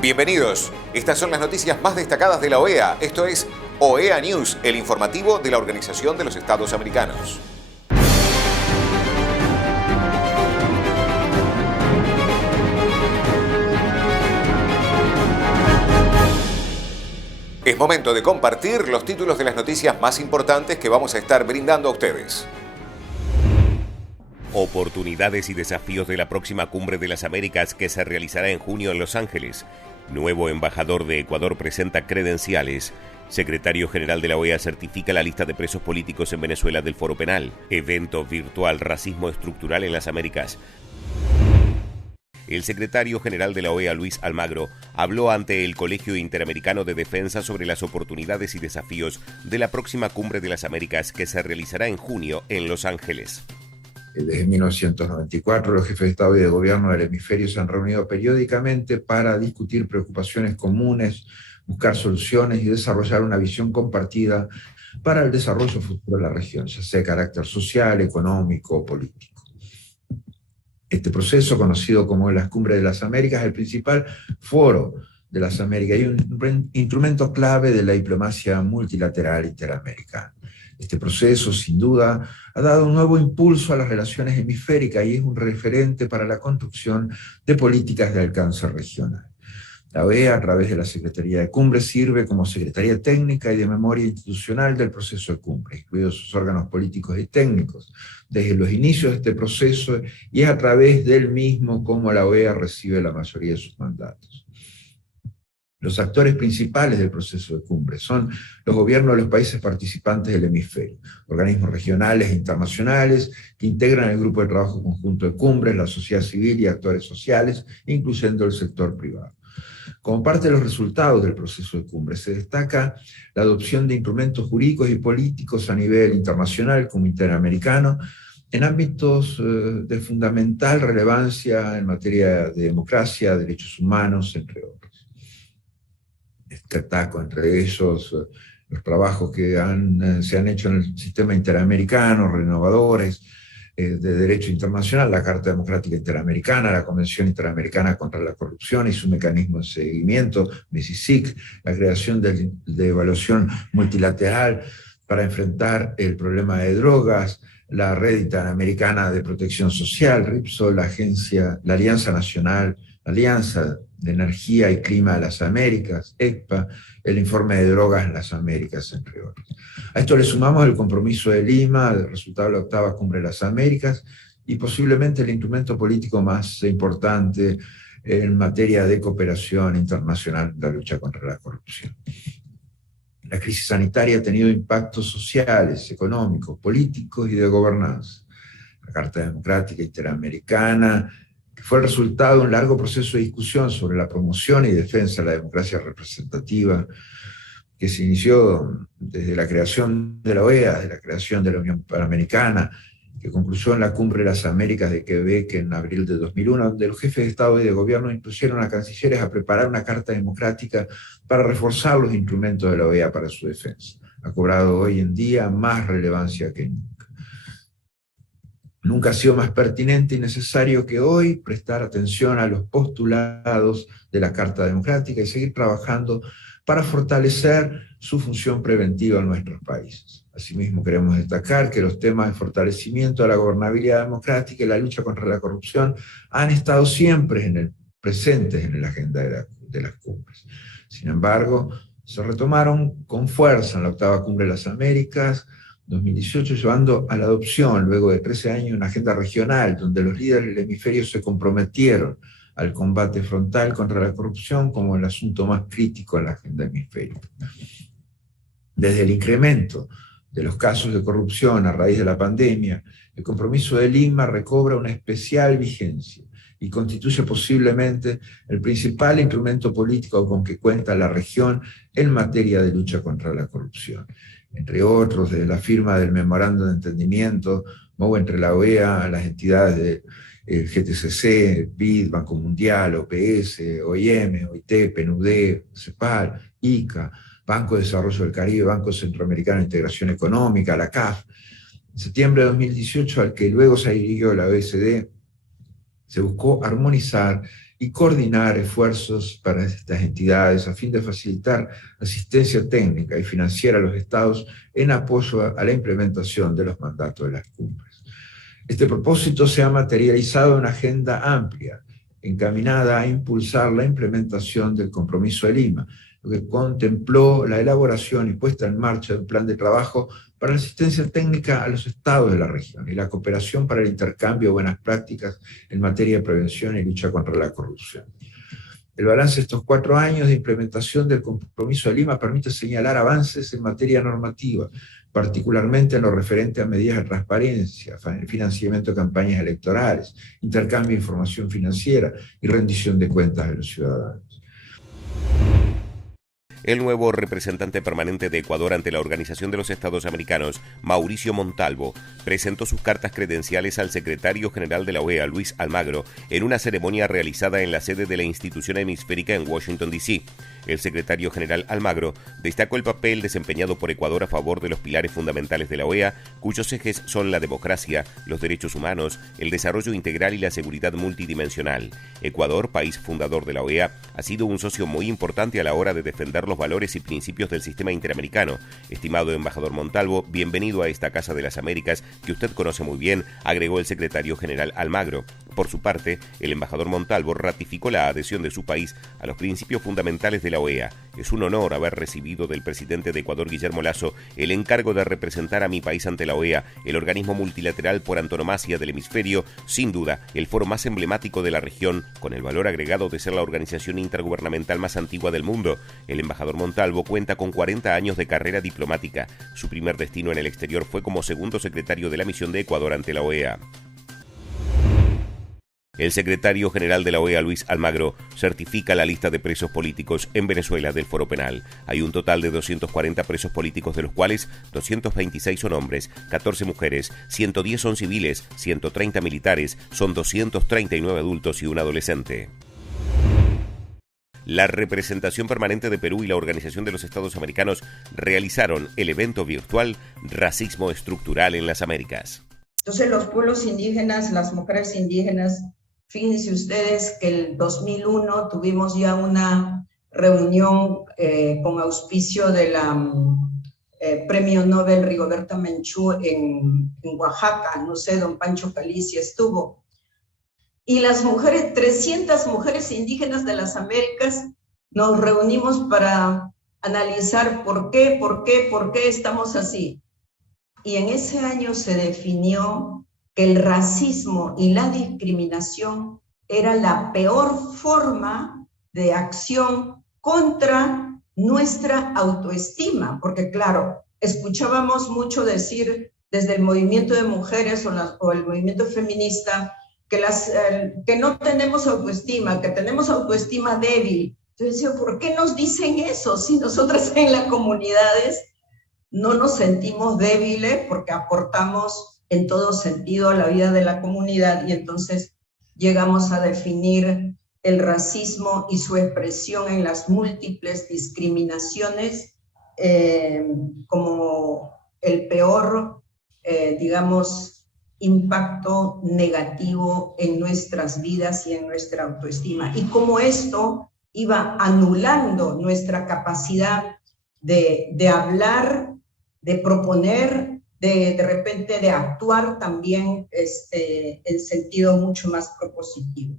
Bienvenidos. Estas son las noticias más destacadas de la OEA. Esto es OEA News, el informativo de la Organización de los Estados Americanos. Es momento de compartir los títulos de las noticias más importantes que vamos a estar brindando a ustedes. Oportunidades y desafíos de la próxima Cumbre de las Américas que se realizará en junio en Los Ángeles. Nuevo embajador de Ecuador presenta credenciales. Secretario General de la OEA certifica la lista de presos políticos en Venezuela del Foro Penal. Evento virtual Racismo Estructural en las Américas. El secretario general de la OEA, Luis Almagro, habló ante el Colegio Interamericano de Defensa sobre las oportunidades y desafíos de la próxima Cumbre de las Américas que se realizará en junio en Los Ángeles. Desde 1994, los jefes de Estado y de Gobierno del hemisferio se han reunido periódicamente para discutir preocupaciones comunes, buscar soluciones y desarrollar una visión compartida para el desarrollo futuro de la región, ya sea de carácter social, económico o político. Este proceso, conocido como las Cumbres de las Américas, es el principal foro de las Américas y un instrumento clave de la diplomacia multilateral interamericana. Este proceso, sin duda, ha dado un nuevo impulso a las relaciones hemisféricas y es un referente para la construcción de políticas de alcance regional. La OEA, a través de la Secretaría de Cumbre, sirve como Secretaría Técnica y de Memoria Institucional del proceso de cumbre, incluidos sus órganos políticos y técnicos, desde los inicios de este proceso, y es a través del mismo como la OEA recibe la mayoría de sus mandatos. Los actores principales del proceso de cumbre son los gobiernos de los países participantes del hemisferio, organismos regionales e internacionales que integran el grupo de trabajo conjunto de cumbres, la sociedad civil y actores sociales, incluyendo el sector privado. Como parte de los resultados del proceso de cumbre, se destaca la adopción de instrumentos jurídicos y políticos a nivel internacional como interamericano, en ámbitos de fundamental relevancia en materia de democracia, derechos humanos, entre otros. Destaco entre ellos los trabajos que se han hecho en el sistema interamericano, renovadores de derecho internacional, la Carta Democrática Interamericana, la Convención Interamericana contra la Corrupción y su mecanismo de seguimiento, MISICIC, la creación de evaluación multilateral para enfrentar el problema de drogas, la Red Interamericana de Protección Social, RIPSO, la Alianza Nacional, la Alianza de Energía y Clima de las Américas, ECPA, el informe de drogas en las Américas, entre otros. A esto le sumamos el compromiso de Lima, el resultado de la octava Cumbre de las Américas, y posiblemente el instrumento político más importante en materia de cooperación internacional en la lucha contra la corrupción. La crisis sanitaria ha tenido impactos sociales, económicos, políticos y de gobernanza. La Carta Democrática Interamericana, que fue el resultado de un largo proceso de discusión sobre la promoción y defensa de la democracia representativa, que se inició desde la creación de la OEA, de la creación de la Unión Panamericana, que concluyó en la Cumbre de las Américas de Quebec en abril de 2001, donde los jefes de Estado y de Gobierno impusieron a cancilleres a preparar una carta democrática para reforzar los instrumentos de la OEA para su defensa. Ha cobrado hoy en día más relevancia que nunca. Nunca ha sido más pertinente y necesario que hoy prestar atención a los postulados de la Carta Democrática y seguir trabajando para fortalecer su función preventiva en nuestros países. Asimismo, queremos destacar que los temas de fortalecimiento de la gobernabilidad democrática y la lucha contra la corrupción han estado siempre presentes en la agenda de las cumbres. Sin embargo, se retomaron con fuerza en la octava Cumbre de las Américas, 2018, llevando a la adopción, luego de 13 años, una agenda regional donde los líderes del hemisferio se comprometieron al combate frontal contra la corrupción como el asunto más crítico en la agenda hemisférica. Desde el incremento de los casos de corrupción a raíz de la pandemia, el compromiso de Lima recobra una especial vigencia y constituye posiblemente el principal instrumento político con que cuenta la región en materia de lucha contra la corrupción. Entre otros, desde la firma del Memorando de Entendimiento entre la OEA, las entidades de GTCC, BID, Banco Mundial, OPS, OIM, OIT, PNUD, CEPAL, ICA, Banco de Desarrollo del Caribe, Banco Centroamericano de Integración Económica, la CAF. En septiembre de 2018, al que luego se adhirió la OECD, se buscó armonizar y coordinar esfuerzos para estas entidades a fin de facilitar asistencia técnica y financiera a los estados en apoyo a la implementación de los mandatos de las cumbres. Este propósito se ha materializado en una agenda amplia, encaminada a impulsar la implementación del Compromiso de Lima, lo que contempló la elaboración y puesta en marcha de un plan de trabajo para la asistencia técnica a los estados de la región y la cooperación para el intercambio de buenas prácticas en materia de prevención y lucha contra la corrupción. El balance de estos 4 años de implementación del Compromiso de Lima permite señalar avances en materia normativa, particularmente en lo referente a medidas de transparencia, financiamiento de campañas electorales, intercambio de información financiera y rendición de cuentas de los ciudadanos. El nuevo representante permanente de Ecuador ante la Organización de los Estados Americanos, Mauricio Montalvo, presentó sus cartas credenciales al secretario general de la OEA, Luis Almagro, en una ceremonia realizada en la sede de la institución hemisférica en Washington, D.C. El secretario general Almagro destacó el papel desempeñado por Ecuador a favor de los pilares fundamentales de la OEA, cuyos ejes son la democracia, los derechos humanos, el desarrollo integral y la seguridad multidimensional. Ecuador, país fundador de la OEA, ha sido un socio muy importante a la hora de defender los valores y principios del sistema interamericano. Estimado embajador Montalvo, bienvenido a esta Casa de las Américas que usted conoce muy bien, agregó el secretario general Almagro. Por su parte, el embajador Montalvo ratificó la adhesión de su país a los principios fundamentales de la OEA. Es un honor haber recibido del presidente de Ecuador, Guillermo Lasso, el encargo de representar a mi país ante la OEA, el organismo multilateral por antonomasia del hemisferio, sin duda el foro más emblemático de la región, con el valor agregado de ser la organización intergubernamental más antigua del mundo. El embajador Montalvo cuenta con 40 años de carrera diplomática. Su primer destino en el exterior fue como segundo secretario de la misión de Ecuador ante la OEA. El secretario general de la OEA, Luis Almagro, certifica la lista de presos políticos en Venezuela del Foro Penal. Hay un total de 240 presos políticos, de los cuales 226 son hombres, 14 mujeres, 110 son civiles, 130 militares, son 239 adultos y un adolescente. La representación permanente de Perú y la Organización de los Estados Americanos realizaron el evento virtual Racismo Estructural en las Américas. Entonces los pueblos indígenas, las mujeres indígenas, fíjense ustedes que el 2001 tuvimos ya una reunión con auspicio de la Premio Nobel Rigoberta Menchú en Oaxaca, no sé, don Pancho Calicia estuvo. Y las mujeres, 300 mujeres indígenas de las Américas, nos reunimos para analizar por qué estamos así. Y en ese año se definió que el racismo y la discriminación era la peor forma de acción contra nuestra autoestima, porque claro, escuchábamos mucho decir desde el movimiento de mujeres o el movimiento feminista que no tenemos autoestima, que tenemos autoestima débil. Entonces yo, ¿por qué nos dicen eso si nosotras en las comunidades no nos sentimos débiles porque aportamos en todo sentido a la vida de la comunidad? Y entonces llegamos a definir el racismo y su expresión en las múltiples discriminaciones como el peor, digamos, impacto negativo en nuestras vidas y en nuestra autoestima. Y cómo esto iba anulando nuestra capacidad de hablar, de proponer, de repente de actuar también en sentido mucho más propositivo.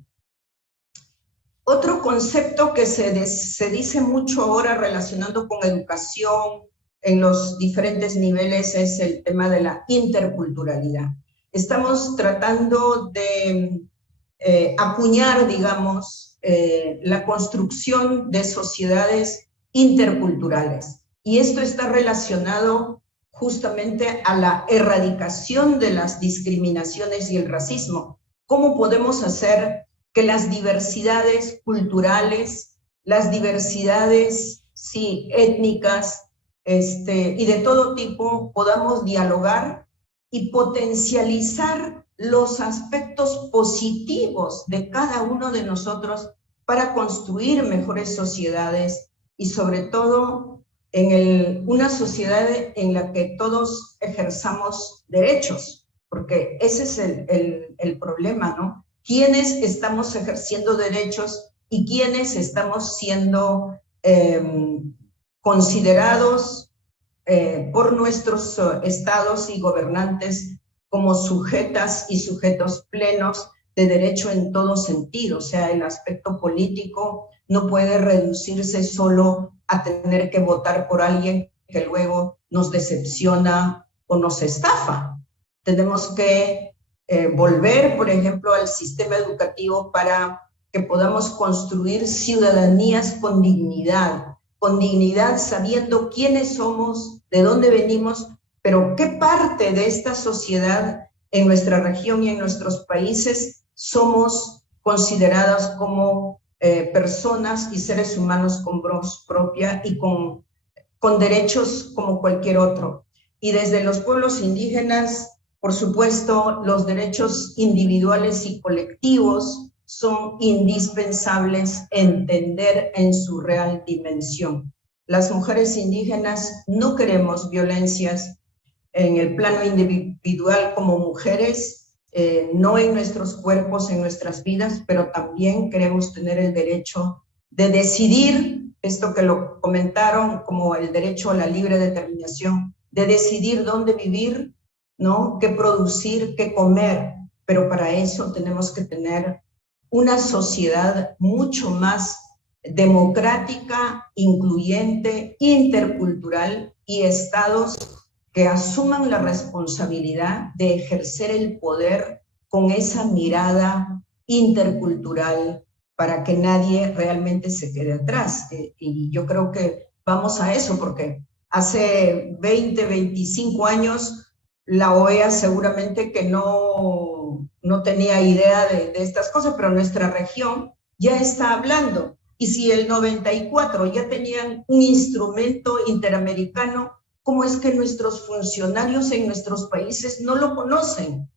Otro concepto que se dice mucho ahora relacionando con educación en los diferentes niveles es el tema de la interculturalidad. Estamos tratando de acuñar, digamos, la construcción de sociedades interculturales. Y esto está relacionado justamente a la erradicación de las discriminaciones y el racismo. ¿Cómo podemos hacer que las diversidades culturales, las diversidades étnicas y de todo tipo podamos dialogar y potencializar los aspectos positivos de cada uno de nosotros para construir mejores sociedades y sobre todo una sociedad en la que todos ejerzamos derechos, porque ese es el problema, ¿no? quiénes estamos ejerciendo derechos y quiénes estamos siendo considerados por nuestros estados y gobernantes como sujetas y sujetos plenos de derecho en todo sentido. O sea, el aspecto político no puede reducirse solo a tener que votar por alguien que luego nos decepciona o nos estafa. Tenemos que volver, por ejemplo, al sistema educativo para que podamos construir ciudadanías con dignidad sabiendo quiénes somos, de dónde venimos, pero qué parte de esta sociedad en nuestra región y en nuestros países somos consideradas como personas y seres humanos con voz propia y con derechos como cualquier otro. Y desde los pueblos indígenas, por supuesto, los derechos individuales y colectivos son indispensables entender en su real dimensión. Las mujeres indígenas no queremos violencias en el plano individual como mujeres, no en nuestros cuerpos, en nuestras vidas, pero también queremos tener el derecho de decidir, esto que lo comentaron como el derecho a la libre determinación, de decidir dónde vivir, ¿no? Qué producir, qué comer, pero para eso tenemos que tener una sociedad mucho más democrática, incluyente, intercultural y estados que asuman la responsabilidad de ejercer el poder con esa mirada intercultural para que nadie realmente se quede atrás. Y yo creo que vamos a eso, porque hace 20, 25 años la OEA seguramente que no tenía idea de estas cosas, pero nuestra región ya está hablando. Y si el 94 ya tenían un instrumento interamericano, ¿cómo es que nuestros funcionarios en nuestros países no lo conocen?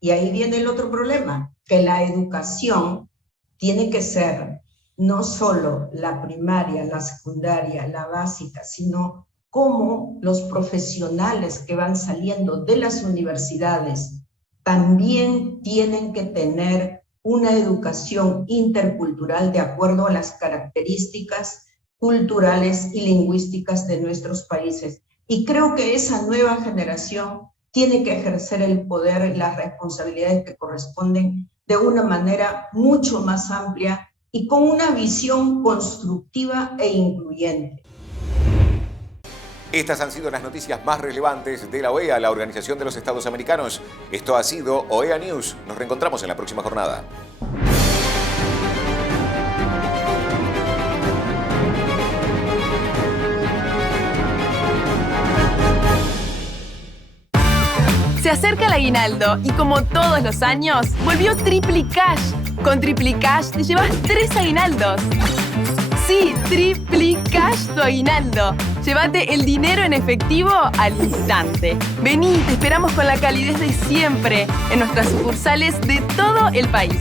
Y ahí viene el otro problema, que la educación tiene que ser no solo la primaria, la secundaria, la básica, sino cómo los profesionales que van saliendo de las universidades también tienen que tener una educación intercultural de acuerdo a las características culturales y lingüísticas de nuestros países. Y creo que esa nueva generación tiene que ejercer el poder y las responsabilidades que corresponden de una manera mucho más amplia y con una visión constructiva e incluyente. Estas han sido las noticias más relevantes de la OEA, la Organización de los Estados Americanos. Esto ha sido OEA News. Nos reencontramos en la próxima jornada. Se acerca el aguinaldo y como todos los años, volvió Triplicash. Con Triplicash te llevas 3 aguinaldos. Sí, Triplicash tu aguinaldo. Llévate el dinero en efectivo al instante. Vení, te esperamos con la calidez de siempre en nuestras sucursales de todo el país.